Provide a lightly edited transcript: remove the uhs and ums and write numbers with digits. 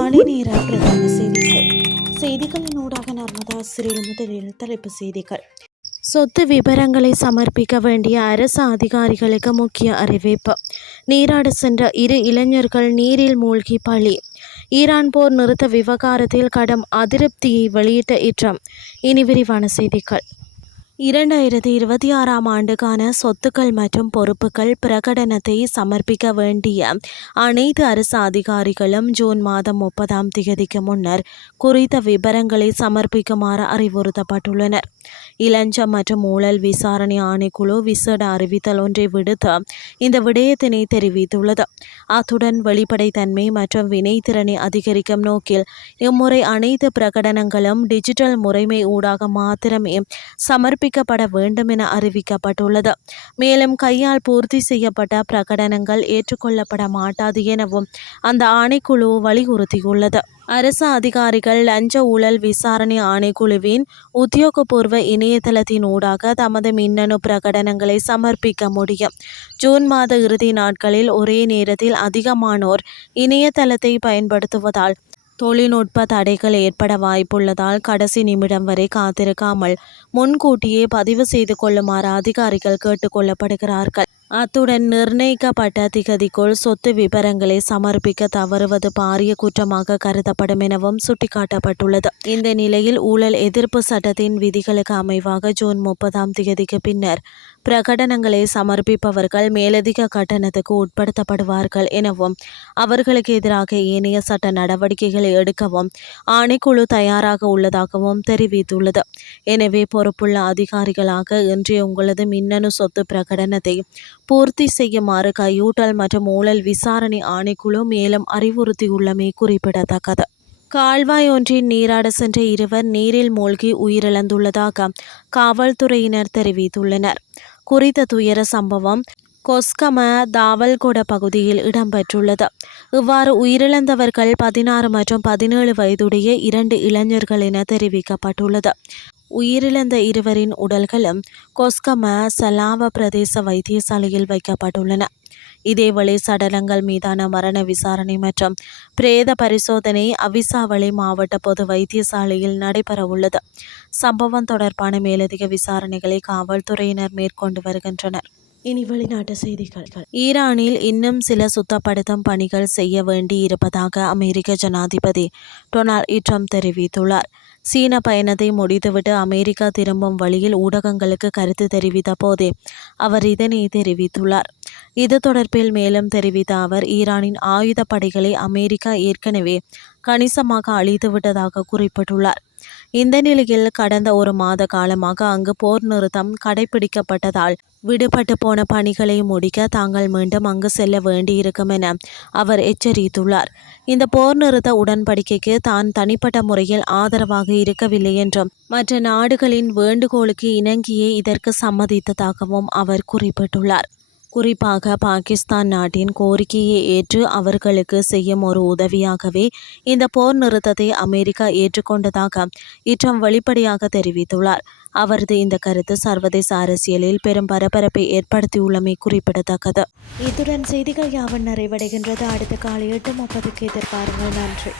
காலை நேர பிரதான செய்திகளின் ஊடாக நர்மதா சிறில் முதலில் தலைப்பு செய்திகள். சொத்து விவரங்களை சமர்ப்பிக்க வேண்டிய அரசு அதிகாரிகளுக்கு முக்கிய அறிவிப்பு. நீராட சென்ற 2 இளைஞர்கள் நீரில் மூழ்கி பலி. ஈரான் போர் நிறுத்த விவகாரத்தில் கடும் அதிருப்தியை வெளியிட்ட ட்ரம்ப். இனி விரிவான செய்திகள். 2026ஆம் ஆண்டுக்கான சொத்துக்கள் மற்றும் பொறுப்புகள் பிரகடனத்தை சமர்ப்பிக்க வேண்டிய அனைத்து அரசு அதிகாரிகளும் ஜூன் மாதம் 30ஆம் தேதிக்கு முன்னர் குறித்த விபரங்களை சமர்ப்பிக்குமாறு அறிவுறுத்தப்பட்டுள்ளனர். இளஞ்சம் மற்றும் ஊழல் விசாரணை ஆணைக்குழு விசேட அறிவித்தல் ஒன்றை விடுத்து இந்த விடயத்தினை தெரிவித்துள்ளது. அத்துடன் வெளிப்படைத்தன்மை மற்றும் வினைத்திறனை அதிகரிக்கும் நோக்கில் இம்முறை அனைத்து பிரகடனங்களும் டிஜிட்டல் முறைமை ஊடாக மாத்திரமே சமர்ப்பிக்கப்பட வேண்டும் என அறிவிக்கப்பட்டுள்ளது. மேலும் கையால் பூர்த்தி செய்யப்பட்ட பிரகடனங்கள் ஏற்றுக்கொள்ளப்பட மாட்டாது எனவும் அந்த ஆணைக்குழு வலியுறுத்தியுள்ளது. அரசு அதிகாரிகள் லஞ்ச ஊழல் விசாரணை ஆணைக்குழுவின் உத்தியோகபூர்வ இணையதளத்தின் ஊடாக தமது மின்னணு பிரகடனங்களை சமர்ப்பிக்க முடியும். ஜூன் மாத இறுதி நாட்களில் ஒரே நேரத்தில் அதிகமானோர் இணையதளத்தை பயன்படுத்துவதால் தொழில்நுட்ப தடைகள் ஏற்பட வாய்ப்புள்ளதால் கடைசி நிமிடம் வரை காத்திருக்காமல் முன்கூட்டியே பதிவு செய்து கொள்ளுமாறு அதிகாரிகள் கேட்டுக்கொள்ளப்படுகிறார்கள். அத்துடன் நிர்ணயிக்கப்பட்ட திகதிக்குள் சொத்து விபரங்களை சமர்ப்பிக்க தவறுவது பாரிய குற்றமாக கருதப்படும் எனவும் சுட்டிக்காட்டப்பட்டுள்ளது. இந்த நிலையில் ஊழல் எதிர்ப்பு சட்டத்தின் விதிகளுக்கு அமைவாக ஜூன் 30ஆம் தேதிக்கு பின்னர் பிரகடனங்களை சமர்ப்பிப்பவர்கள் மேலதிக கட்டணத்துக்கு உட்படுத்தப்படுவார்கள் எனவும் அவர்களுக்கு எதிராக ஏனைய சட்ட நடவடிக்கைகளை எடுக்கவும் ஆணைக்குழு தயாராக உள்ளதாகவும் தெரிவித்துள்ளது. எனவே பொறுப்புள்ள அதிகாரிகளாக இன்றைய உங்களது மின்னணு சொத்து பிரகடனத்தை பூர்த்தி செய்யுமாறு கையூட்டல் மற்றும் ஊழல் விசாரணை ஆணைக்குழு மேலும் அறிவுறுத்தியுள்ளமை குறிப்பிடத்தக்கது. கால்வாய் ஒன்றின் நீராட சென்ற 2 நீரில் மூழ்கி உயிரிழந்துள்ளதாக காவல்துறையினர் தெரிவித்துள்ளனர். குறித்த துயர சம்பவம் கொஸ்கம தாவல்கொட பகுதியில் இடம்பெற்றுள்ளது. இவ்வாறு உயிரிழந்தவர்கள் 16 மற்றும் 17 வயதுடைய 2 இளைஞர்கள் என தெரிவிக்கப்பட்டுள்ளது. உயிரிழந்த இருவரின் உடல்களும் கொஸ்கம சலாவ பிரதேச வைத்தியசாலையில் வைக்கப்பட்டுள்ளன. இதேவேளை சடலங்கள் மீதான மரண விசாரணை மற்றும் பிரேத பரிசோதனை அவிசாவளை மாவட்ட பொது வைத்தியசாலையில் நடைபெறவுள்ளது. சம்பவம் தொடர்பான மேலதிக விசாரணைகளை காவல்துறையினர் மேற்கொண்டு வருகின்றனர். இனி வெளிநாட்டு செய்திகள். ஈரானில் இன்னும் சில சுத்தப்படுத்தும் பணிகள் செய்ய வேண்டி இருப்பதாக அமெரிக்க ஜனாதிபதி டொனால்ட் ட்ரம்ப் தெரிவித்துள்ளார். சீன பயணத்தை முடித்துவிட்டு அமெரிக்கா திரும்பும் வழியில் ஊடகங்களுக்கு கருத்து தெரிவித்த போதே அவர் இதனை தெரிவித்துள்ளார். இது தொடர்பில் மேலும் தெரிவித்த அவர் ஈரானின் ஆயுத படைகளை அமெரிக்கா ஏற்கனவே கணிசமாக அழித்துவிட்டதாக குறிப்பிட்டுள்ளார். இந்த நிலையில் கடந்த 1 மாத காலமாக அங்கு போர் நிறுத்தம் கடைபிடிக்கப்பட்டதால் விடுபட்டு போன பணிகளை முடிக்க தாங்கள் மீண்டும் அங்கு செல்ல வேண்டியிருக்கும் என அவர் எச்சரித்துள்ளார். இந்த போர் நிறுத்த உடன்படிக்கைக்கு தான் தனிப்பட்ட முறையில் ஆதரவாக இருக்கவில்லை என்றும் மற்ற நாடுகளின் வேண்டுகோளுக்கு இணங்கியே இதற்கு சம்மதித்ததாகவும் அவர் குறிப்பிட்டுள்ளார். குறிப்பாக பாகிஸ்தான் நாட்டின் கோரிக்கையை ஏற்று அவர்களுக்கு செய்யும் ஒரு உதவியாகவே இந்த போர் நிறுத்தத்தை அமெரிக்கா ஏற்றுக்கொண்டதாக ட்ரம்ப் வெளிப்படையாக தெரிவித்துள்ளார். அவரது இந்த கருத்து சர்வதேச அரசியலில் பெரும் பரபரப்பை ஏற்படுத்தியுள்ளமை குறிப்பிடத்தக்கது. இத்துடன் செய்திகள் யாவும் நிறைவடைகின்றது. அடுத்த காலை 8:30க்கு எதிர்பாருங்கள். நன்றி.